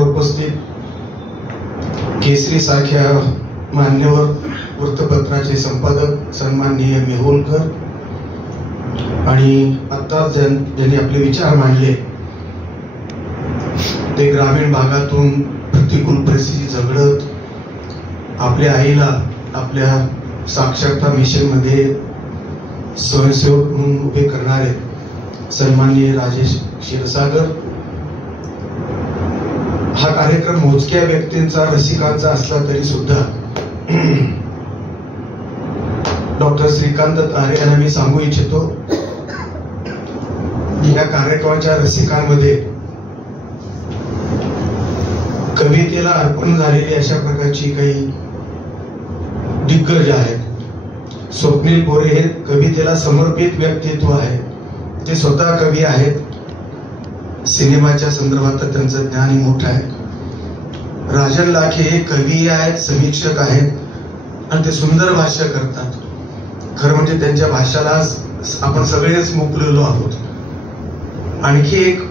मंचावर उपस्थित केसरी सारख्या मान्यवर वृत्तपत्राचे संपादक सन्माननीय मेहुलकर आणि आता ज्यांनी आपले विचार मांडले ते ग्रामीण भागातून प्रतिकूल परिस्थिती झगडत आपल्या आईला आपल्या साक्षरता मिशन मध्ये स्वयंसेवक म्हणून उभे करणारे सन्माननीय राजेश क्षीरसागर. हा कार्यक्रम मोजक्या व्यक्तींचा रसिकांचा असला तरी सुद्धा डॉक्टर श्रीकांत तारे यांना मी सांगू इच्छितो या कार्यक्रमाच्या रसिकांमध्ये कवितेला अर्पण झालेली अशा प्रकारची काही दिग्गज आहेत. स्वप्नील पोरे हे कवितेला समर्पित व्यक्तित्व आहे. ते स्वतः कवी आहेत. सिनेमाच्या संदर्भात त्यांचं ज्ञान मोठं आहे. राजन लाखे हे कवी आहेत, समीक्षक आहेत आणि ते सुंदर भाष्य करतात. खरं म्हणजे त्यांच्या भाषाला आपण सगळेच मुकलेलो आहोत. आणखी एक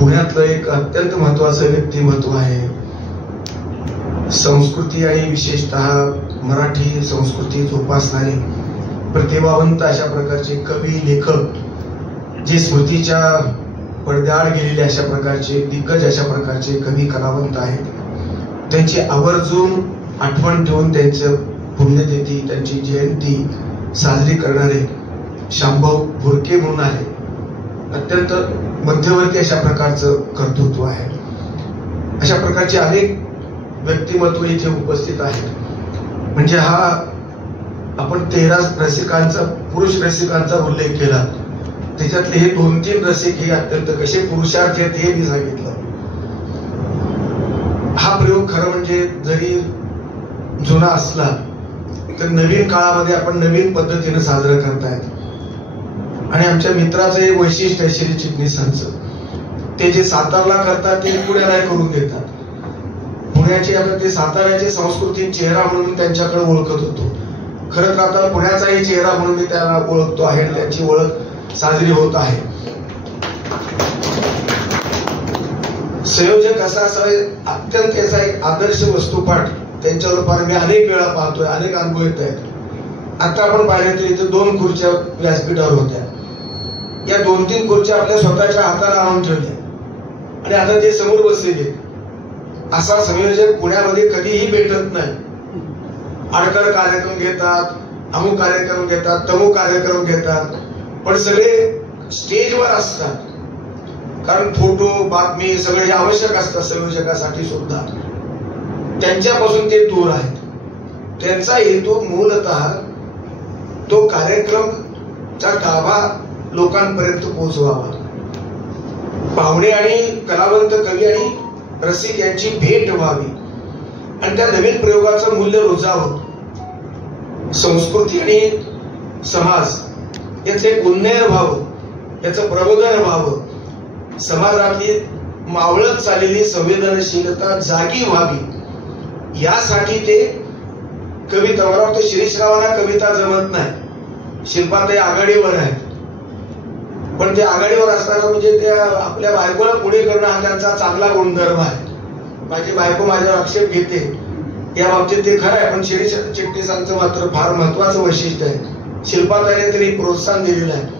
पुण्यातलं एक अत्यंत महत्वाचं व्यक्तिमत्व आहे. संस्कृती आणि विशेषतः मराठी संस्कृती जोपासणारे प्रतिभावंत अशा प्रकारचे कवी लेखक जे स्मृतीच्या पडद्याआड गेलेले अशा प्रकारचे दिग्गज अशा प्रकारचे कवी कलावंत आहेत. त्यांची आवर्जून आठवण ठेवून त्यांचं पुण्यतिथी त्यांची जयंती साजरी करणारे शांभाऊ भुरके म्हणून आहे. अत्यंत मध्यवर्ती अशा प्रकारचं कर्तृत्व आहे. अशा प्रकारचे अनेक व्यक्तिमत्व इथे उपस्थित आहेत. म्हणजे हा आपण 13 रसिकांचा पुरुष रसिकांचा उल्लेख केला. त्याच्यातले हे 2-3 रसिक हे अत्यंत कसे पुरुषार्थी आहेत हे मी सांगितलं. हा प्रयोग खरं म्हणजे जरी जुना असला तर नवीन काळामध्ये आपण नवीन पद्धतीने साजरा करतायत. आणि आमच्या मित्राचं एक वैशिष्ट्य आहे श्री चिटणीसांचं. ते जे सातारला करतात ते पुण्याला करून घेतात. पुण्याची आपण ते साताऱ्याची संस्कृती चेहरा म्हणून त्यांच्याकडे ओळखत होतो. खरं तर आता पुण्याचाही चेहरा म्हणून मी त्यांना ओळखतो आहे. त्यांची ओळख साजरी होत आहे. संयोजक असा अत्यंत याचा एक आदर्श वस्तुपाठ त्यांच्या रूपाने मी अनेक वेळा पाहतोय. अनेक अनुभव येत आहेत. आता आपण पाहिलं तर इथे 2 खुर्च्या व्यासपीठावर होत्या. या 2-3 खुर्च्या आपल्या स्वतःच्या हाताला आणून ठेवल्या आणि आता ते समोर बसलेले. असा संयोजक पुण्यामध्ये कधीही भेटत नाही. आडकर कार्यक्रम घेतात, अमुक कार्यक्रम घेतात, तमुक कार्यक्रम घेतात, पण सगळे स्टेजवर असतात. कारण फोटो बातमी सगळे आवश्यक असतात संयोजकासाठी सुद्धा. त्यांच्यापासून ते दूर आहेत. त्यांचा हेतू मूलतः तो कार्यक्रमचा गाभा लोकांपर्यंत पोहोचवावा. पाहुणे आणि कलावंत कवी आणि रसिक यांची भेट व्हावी आणि त्या नवीन प्रयोगाचं मूल्य रुजावं. संस्कृती आणि समाज याचं एक उन्नयन व्हावं, याचं प्रबोधन व्हावं. समाजातली मावळत चाललेली संवेदनशीलता जागी व्हावी यासाठी ते कविता. मला वाटतं शिरीषरावांना कविता जमत नाही. शिल्पाताई आघाडीवर आहेत. पण ते आघाडीवर असताना म्हणजे त्या आपल्या बायकोला पुढे करणं हा त्यांचा चांगला गुणधर्म आहे. माझी बायको माझ्यावर आक्षेप घेते या बाबतीत ते खरं आहे. पण शिरीष चिटणीसांचं मात्र फार महत्वाचं वैशिष्ट्य आहे. शिल्पाताईने त्यांनी प्रोत्साहन दिलेलं आहे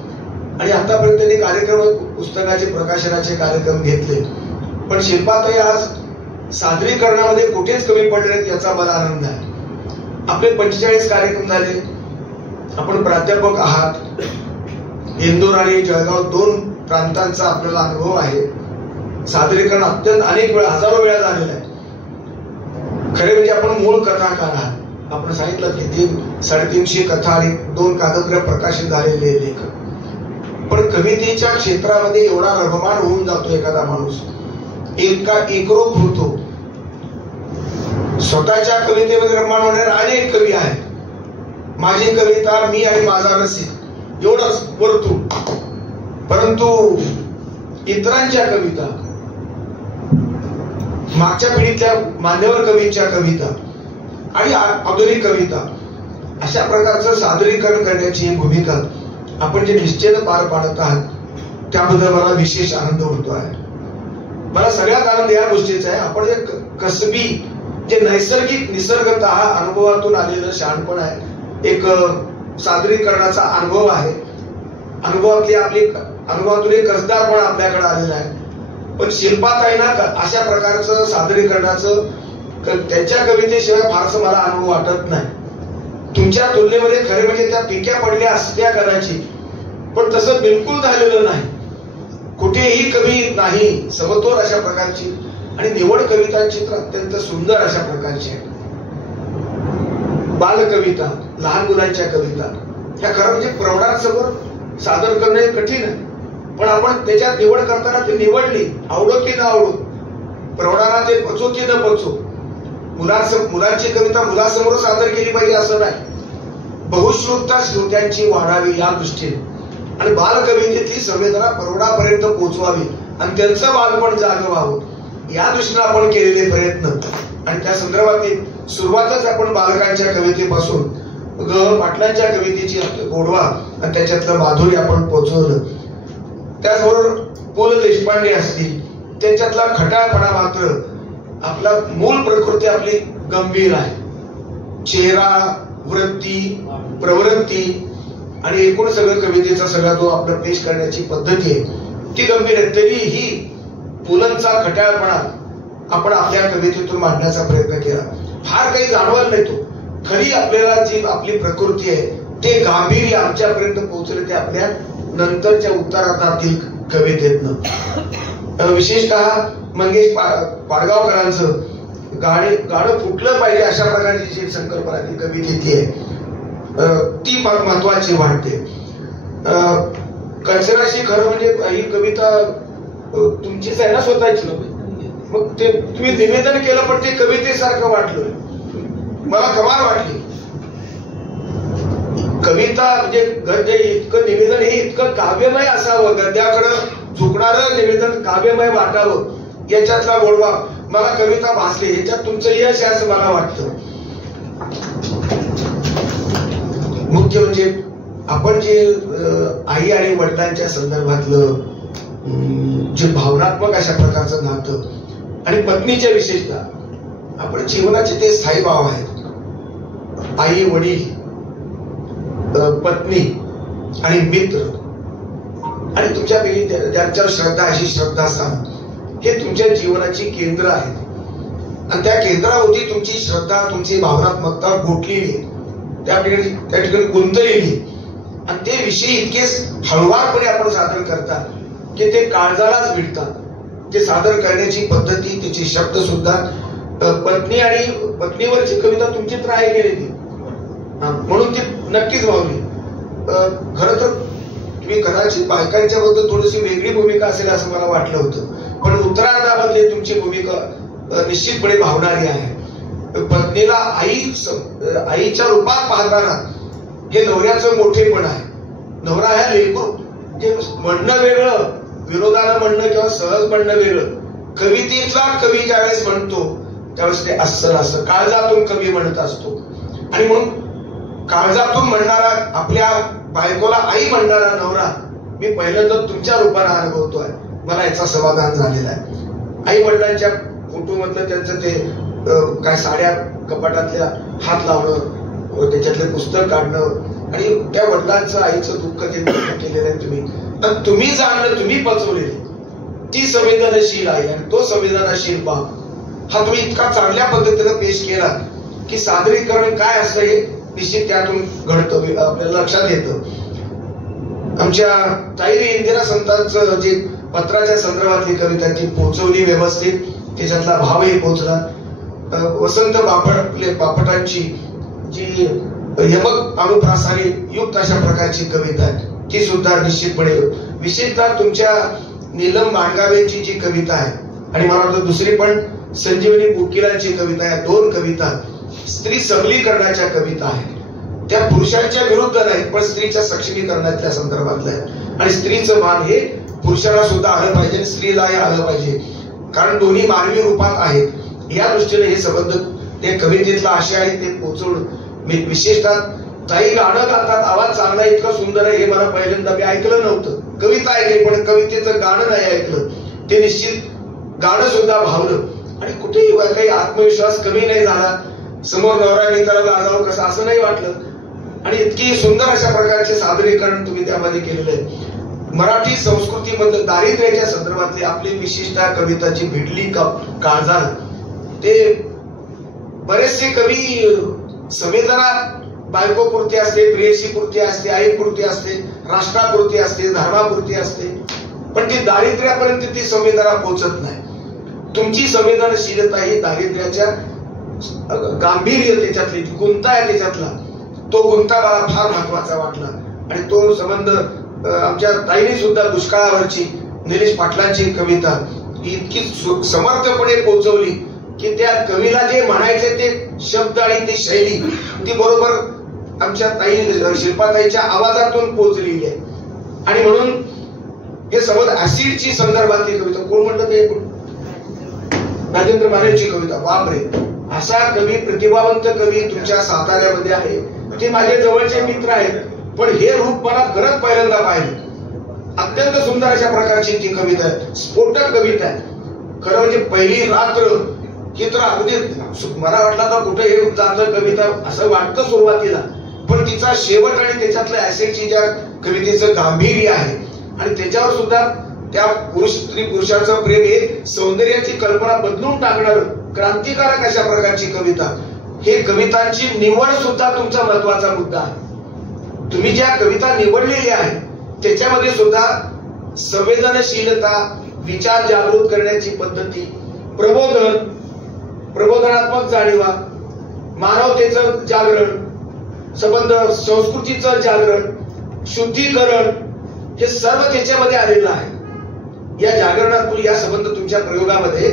आणि आतापर्यंत त्यांनी कार्यक्रम पुस्तकाचे प्रकाशनाचे कार्यक्रम घेतले. पण शिल्पाताई आज सादरीकरणामध्ये कुठेच कमी पडले नाहीत याचा मला आनंद आहे. आपले 45 कार्यक्रम झाले. आपण प्राध्यापक आहात. इंदोर आणि जळगाव 2 प्रांतांचा आपल्याला अनुभव आहे. सादरीकरण अत्यंत अनेक वेळा हजारो वेळा झालेलं आहे. खरे म्हणजे आपण मूळ कथाकार आहात. आपण सांगितलं की 350 कथा आणि 2 कादंबऱ्या प्रकाशित झालेले लेखक. पण कवितेच्या क्षेत्रामध्ये एवढा रममाण होऊन जातो एखादा माणूस, इतका एकरूप होतो. स्वतःच्या कवितेमध्ये रममाण होणारे अनेक कवी आहेत. माझी कविता मी आणि माझा रसिक एवढंच वरतू. परंतु इतरांच्या कविता, मागच्या पिढीतल्या मान्यवर कवींच्या कविता आणि आधुनिक कविता अशा प्रकारचं सादरीकरण करण्याची ही भूमिका आपण जे निश्चयाने पार पाडत आहात त्याबद्दल मला विशेष आनंद होतो आहे. मला सगळ्यात आनंद या गोष्टीचा आहे, आपण जे कसबी जे नैसर्गिक निसर्गतः अनुभवातून आलेलं शहाणपण आहे, एक सादरीकरणाचा अनुभव आहे, अनुभवातून एक कसदारपण आपल्याकडे आलेलं आहे. पण शिल्पाताईंना अशा प्रकारचं सादरीकरणाचं त्यांच्या कवितेशिवाय फारसं मला अनुभव वाटत नाही. तुमच्या तुलनेमध्ये खरे म्हणजे त्या पिक्या पडल्या असत्या कदाचित, पण तसं बिलकुल झालेलं नाही. कुठेही कवी नाही, समतोल अशा प्रकारची आणि निवड कवितांची तर अत्यंत सुंदर अशा प्रकारची आहे. बालकविता, लहान मुलांच्या कविता ह्या खरं म्हणजे प्रौढांसमोर सादर करणे कठीण आहे, पण आपण त्याच्यात निवड करताना ती निवडली, आवडो की न आवडो, प्रौढांना ते पचो की न पचो, मुलांची कविता मुलांसमोर सादर केली पाहिजे असं नाही, बहुश्रुता श्रोत्यांची वाढावी या दृष्टीने, आणि बालकवितेतली संवेदना प्रौढापर्यंत पोहोचवावी आणि त्यांचं बालपण जागं व्हावं या दृष्टीने आपण केलेले प्रयत्न, आणि त्या संदर्भातली सुरुवातच आपण बालकांच्या कवितेपासून ग पाटलांच्या कवितेची गोडवा आणि त्याच्यातलं माधुर्य आपण पोहोचवलं. त्याचबरोबर पु ल देशपांडे असतील, त्याच्यातला खटाळपणा मात्र आपला मूळ प्रकृती आपली गंभीर आहे. चेहरा, वृत्ती, प्रवृत्ती आणि एकूण सगळं कवितेचा सगळा जो आपला पेश करण्याची पद्धती आहे ती गंभीर आहे. तरीही पुलंचा खटाळपणा आपण आपल्या कवितेतून मांडण्याचा प्रयत्न केला. फार काही जाणवलं नाही तो, खरी आपल्याला जी आपली प्रकृती आहे ते गांभीर्य आमच्यापर्यंत पोहोचले ते आपल्या नंतरच्या उत्तरार्धातील कवितेतनं. विशेषतः मंगेश पाडगावकरांचं गाणं फुटलं पाहिजे अशा प्रकारची जी संकल्पना ती कवितेची आहे ती फार महत्वाची वाटते. कचराशी खरं म्हणजे ही कविता तुमचीच आहे ना, स्वतःची, मग ते तुम्ही निवेदन केलं पण ते कवितेसारखं वाटलं, मला कमाल वाटली. कविता म्हणजे गद्य इतकं निवेदन हे इतकं काव्यमय असावं, गद्याकडं झुकणारं निवेदन काव्यमय वाटावं, याच्यातला गोडवा मला कविता भासली. याच्यात तुमचं यश आहे असं मला वाटतं. मुख्य म्हणजे आपण जे आई आणि वडिलांच्या संदर्भातलं जे भावनात्मक अशा प्रकारचं नातं आणि पत्नीच्या विशेषतः आपण जीवनाचे ते स्थायी भाव आहेत. आई, वडील, पत्नी आणि मित्र आणि तुमच्यापैकी ज्यांच्यावर श्रद्धा अशी श्रद्धास्थान हे तुमच्या जीवनाची केंद्र आहेत, आणि त्या केंद्रावरती तुमची श्रद्धा, तुमची भावनात्मकता गोठलेली, त्या ठिकाणी गुंतलेली, आणि ते विषय इतके हळुवारपणे आपण सादर करतात की ते काळजालाच भिडतात. ते सादर करण्याची पद्धती, त्याचे शब्द सुद्धा पत्नी आणि पत्नीवरची कविता तुमची तर आहे गेलेली, म्हणून ती नक्कीच भावली. खरं तर तुम्ही कदाचित बायकांच्या बद्दल थोडीशी वेगळी भूमिका असेल असं मला वाटलं होतं, पण उत्तरार्धामधली तुमची भूमिका निश्चितपणे भावणारी आहे. पत्नीला आईच्या रूपात पाहताना हे नवऱ्याचं मोठेपण आहे. नवरा ह्या लेकरू जे म्हणणं वेगळं, विरोधानं म्हणणं किंवा सहज म्हणणं वेगळं. कवितेतला कवी ज्यावेळेस म्हणतो त्यावेळेस ते असं काळजातून कवी म्हणत असतो, आणि म्हणून काळजातून म्हणणारा, आपल्या बायकोला आई म्हणणारा नवरा मी पहिल्यांदा तुमच्या रूपाने अनुभवतोय. मला याचा समाधान झालेला आहे. आई वडिलांच्या फोटोमधलं त्यांचं ते काय साड्या कपाटातल्या हात लावणं, त्याच्यातले पुस्तक काढणं आणि त्या वडिलांचं आईचं दुःख ते केलेलं आहे तुम्ही, आणि तुम्ही जाणलं, तुम्ही पचवलेली ती संवेदनशील आहे. आणि तो संवेदनशील भाव हा तुम्ही इतका चांगल्या पद्धतीने पेश केला की सादरीकरण काय असतं हे निश्चित त्यातून घडतं, आपल्याला लक्षात येतं. आमच्या ताईरी इंदिरा संतांचं जे पत्राच्या संदर्भातली कविता ती पोहोचवली व्यवस्थित, त्याच्यातला भावही पोहोचला. वसंत बापटांची जी यमक अनुप्रासाने युक्त अशा प्रकारची कविता आहे ती सुद्धा निश्चितपणे, विशेषतः तुमच्या नीलम मांडगावेची जी कविता आहे, आणि मला वाटतं दुसरी पण संजीवनी बुकिलांची कविता आहे, दोन कविता स्त्री सबलीकरणाच्या कविता आहेत. त्या पुरुषांच्या विरुद्ध नाहीत पण स्त्रीच्या सक्षमीकरणाच्या संदर्भातल्या आहे, आणि स्त्रीचं मान हे पुरुषाला सुद्धा आलं पाहिजे, स्त्रीलाही आलं पाहिजे, कारण दोन्ही मानवी रूपात आहेत. या दृष्टीने हे संबंध त्या कवितेतला आशय आहे ते पोहोचवणं. विशेषतः ताई गाणं गातात, आवाज चांगला इतका सुंदर आहे हे मला पहिल्यांदा मी ऐकलं नव्हतं. कविता ऐकली पण कवितेचं गाणं नाही ऐकलं. ते निश्चित गाणं सुद्धा भावलं आणि कुठेही काही आत्मविश्वास कमी नाही झाला. समोर नवरा त्याला लाजावं कसं असं नाही वाटलं आणि इतकी सुंदर अशा प्रकारचे सादरीकरण तुम्ही त्यामध्ये केलेलं आहे. मराठी संस्कृतीमधलं दारिद्र्याच्या संदर्भातली आपली विशिष्ट कविताची भिडली काळजाला. ते बरेचसे कवी संवेदना बायकोपुरती असते, प्रेयसीपुरती असते, आईपुरती असते, राष्ट्रापुरती असते, धर्मापुरती असते, पण ती दारिद्र्यापर्यंत ती संवेदना पोहोचत नाही. तुमची संवेदनशीलता ही दारिद्र्याच्या गांभीर्य त्याच्यातली गुंता आहे त्याच्यातला तो गुंता मला फार महत्वाचा वाटला आणि तो संबंध आमच्या ताईने सुद्धा दुष्काळावरची निलेश पाटलांची कविता इतकी समर्थपणे पोहोचवली की त्या कवीला जे म्हणायचे ते शब्द आणि ती शैली ती बरोबर आमच्या ताई शिल्पाताईच्या आवाजातून पोहोचलेली आहे. आणि म्हणून हे समज ऍसिडची संदर्भातली कविता कोण म्हणतं ते राजेंद्र मानेची कविता. बापरे, असा कवी प्रतिभावंत कवी तुमच्या साताऱ्यामध्ये आहे. ते माझे जवळचे मित्र आहेत पण हे रूप मला खरंच पहिल्यांदा पाहिलं. अत्यंत सुंदर अशा प्रकारची ती कविता आहे, स्फोटक कविता आहे. खरं म्हणजे पहिली रात्र ही तर अगदी मला वाटलं का कुठे हे जातं कविता असं वाटतं सुरुवातीला, पण तिचा शेवट आणि त्याच्यातलं ऍसिडची ज्या कवितेचं गांभीर्य आहे आणि त्याच्यावर सुद्धा त्या स्त्री पुरुषाचं प्रेम हे सौंदर्याची कल्पना बदलून टाकणार क्रांतिकारक अशा प्रकारची कविता. हे कवितांची निवड सुद्धा तुमचा महत्वाचा मुद्दा आहे. तुम्ही ज्या कविता निवडलेल्या आहेत त्याच्यामध्ये सुद्धा संवेदनशीलता, विचार जागृत करण्याची पद्धती, प्रबोधनात्मक जाणीवा, मानवतेचं जागरण, संबंध संस्कृतीचं जागरण, शुद्धीकरण हे सर्व त्याच्यामध्ये आलेलं आहे. या जागरणातून या संबंध तुमच्या प्रयोगामध्ये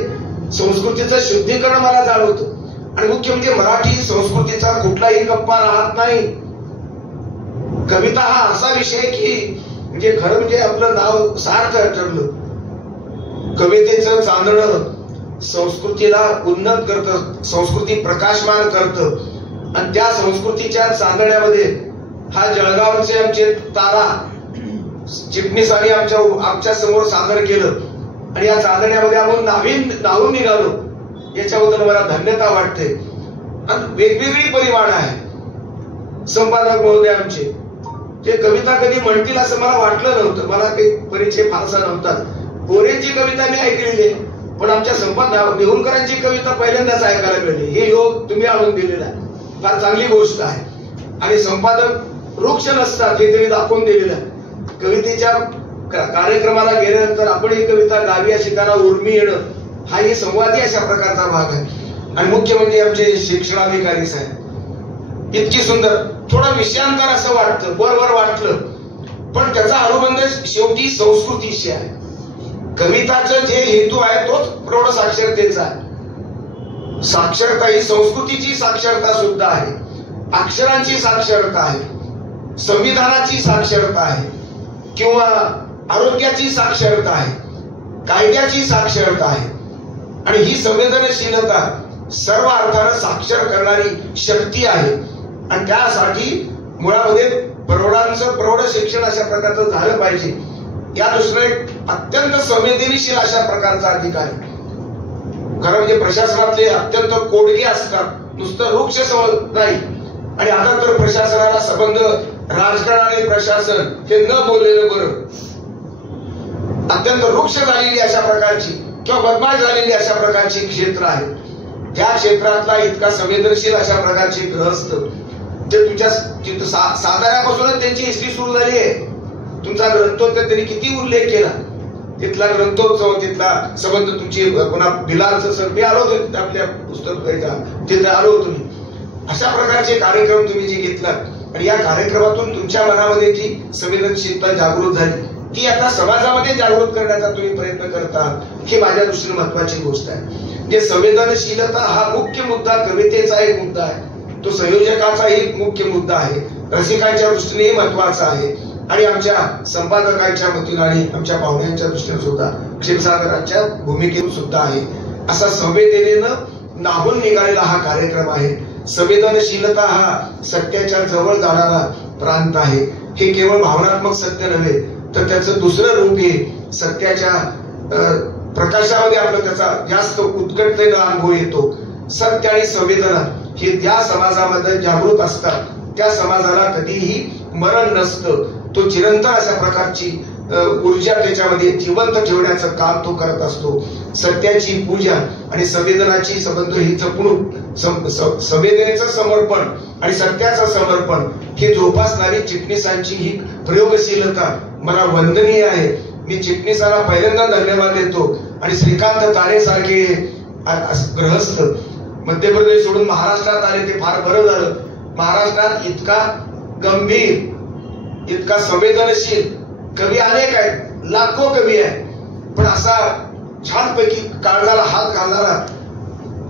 संस्कृतीचं शुद्धीकरण मला जाणवतं आणि मुख्य म्हणजे मराठी संस्कृतीचा कुठलाही गप्पा राहत नाही. कविता हा असा विषय की म्हणजे खरं म्हणजे आपलं नाव सार्थ ठरलं. कवितेचं चांदणं संस्कृतीला उन्नत करतं, संस्कृती प्रकाशमान करतं आणि त्या संस्कृतीच्या चांदण्यामध्ये हा जळगावचे आमचे तारा चिटणीसांनी आमच्या समोर सादर केलं आणि या चांदण्यामध्ये आपण न्हावून निघालो याच्याबद्दल मला धन्यता वाटते. आणि वेगवेगळी परिमाण आहे. संपादक महोदय आमचे ते कविता कधी म्हणतील असं मला वाटलं नव्हतं. मला काही परिचय फारसा नव्हता. गोरेंची कविता मी ऐकलेली आहे पण आमच्या संपादक नेहुरकरांची कविता पहिल्यांदाच ऐकायला मिळाली. हे योग तुम्ही आणून दिलेला आहे, फार चांगली गोष्ट आहे. आणि संपादक वृक्ष नसतात हे त्यांनी दाखवून दिलेलं आहे. कवितेच्या कार्यक्रमाला गेल्यानंतर आपण ही कविता गावी अशी त्यांना उर्मी येणं हा ही संवादी अशा प्रकारचा भाग आहे. आणि मुख्य म्हणजे आमचे शिक्षणाधिकारी साहेब इतकी सुंदर, थोडं विषयांतर असं वाटतं, बरोबर वाटलं पण त्याचा अनुबंध शेवटी संस्कृतीशी आहे. कविताचं जे हेतू आहे तोच प्रौढ साक्षरतेचा आहे. साक्षरता ही संस्कृतीची साक्षरता सुद्धा आहे, अक्षरांची साक्षरता आहे, संविधानाची साक्षरता आहे किंवा आरोग्याची साक्षरता आहे, कायद्याची साक्षरता आहे. आणि ही संवेदनशीलता सर्व अर्थानं साक्षर करणारी शक्ती आहे आणि त्यासाठी मुळामध्ये प्रौढ शिक्षण अशा प्रकारचं झालं पाहिजे. या दृष्टीने अत्यंत संवेदनशील अशा प्रकारचा अधिकारी. खरं म्हणजे प्रशासनातले अत्यंत कोडगे असतात, नुसतं वृक्ष नाही. आणि आता तर प्रशासनाला संबंध राजकारण आणि प्रशासन हे न बोललेलं बरं. अत्यंत वृक्ष झालेली अशा प्रकारची किंवा बदमाश झालेली अशा प्रकारची क्षेत्र आहे. त्या क्षेत्रातला इतका संवेदनशील अशा प्रकारचे ग्रहस्थ ते तुमच्या साताऱ्यापासूनच त्यांची हिस्ट्री सुरू झाली आहे. तुमचा ग्रंथोत्सव त्यांनी किती उल्लेख केला, तिथला ग्रंथोत्सव, तिथला संबंध तुमची पुन्हा बिलालचं सर मी आलो होतो आपल्या पुस्तक तिथे आलो होतो मी. अशा प्रकारचे कार्यक्रम तुम्ही जे घेतलात आणि या कार्यक्रमातून तुमच्या मनामध्ये जी संवेदनशीलता जागृत झाली ती आता समाजामध्ये जागृत करण्याचा तुम्ही प्रयत्न करतात ही माझ्या दृष्टीने महत्वाची गोष्ट आहे. जे संवेदनशीलता हा मुख्य मुद्दा कवितेचा एक मुद्दा आहे, तो संयोजकाचाही मुख्य मुद्दा आहे, रसिकांच्या दृष्टीनेही महत्वाचा आहे आणि आमच्या संपादकांच्या वतीने आणि आमच्या पाहुण्यांच्या दृष्टीने सुद्धा क्षीरसागरांच्या भूमिकेतून सुद्धा आहे. असा संवेदनेनं न्हावून निघालेला हा कार्यक्रम आहे. संवेदनशीलता हा सत्याच्या जवळ जाणारा प्रांत आहे. हे केवळ भावनात्मक सत्य नव्हे तर त्याचं दुसरं रूप हे सत्याच्या प्रकाशामध्ये आपलं त्याचा जास्त उत्कटतेनं अनुभव येतो. सत्य आणि संवेदना हे त्या समाजामध्ये जागृत असतात. त्या समाजाला कधीही मरण नसतं. तो चिरंतन अशा प्रकारची ऊर्जा त्याच्यामध्ये जिवंत ठेवण्याचं काम तो करत असतो. सत्याची पूजा आणि संवेदनाची संबंध ही जपणूक, संवेदनेचं समर्पण आणि सत्याचं समर्पण हे जोपासणारी चिटणीसांची ही प्रयोगशीलता मला वंदनीय आहे. मी चिटणीसाला पहिल्यांदा धन्यवाद देतो. आणि श्रीकांत तारे सारखे गृहस्थ मध्य प्रदेश सोडून महाराष्ट्रात आले ते फार बरं झालं. महाराष्ट्रात इतका गंभीर, इतका संवेदनशील कवी अनेक आहेत, लाखो कवी आहेत, पण असा छानपैकी काळजाला हात घालणारा,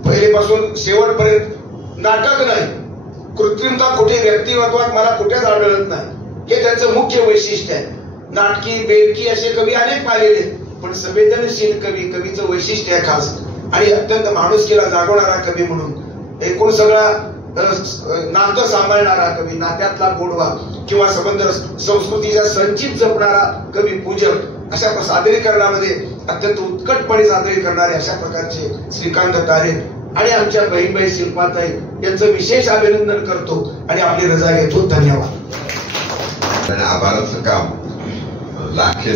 पहिलेपासून शेवटपर्यंत नाटक नाही, कृत्रिमता कुठे व्यक्तिमत्वात मला कुठेच आढळत नाही. हे त्यांचं मुख्य वैशिष्ट्य आहे. नाटकी बेडकी असे कवी अनेक पाहिलेले, पण संवेदनशील कवी, कवीचं वैशिष्ट्य आहे खास. आणि अत्यंत माणुसकीला जागवणारा कवी म्हणून एकूण सगळा नातं सांभाळणारा कवी, नात्यातला गोडवा किंवा संबंध संस्कृतीच्या संचित जपणारा कवी, पूजक अशा सादरीकरणामध्ये अत्यंत उत्कटपणे सादरी करणारे अशा प्रकारचे श्रीकांत तारे आणि आमच्या बहीणबाई शिल्पाताई यांचं विशेष अभिनंदन करतो आणि आपली रजा घेतो. धन्यवाद. आभाराचं काम लाखे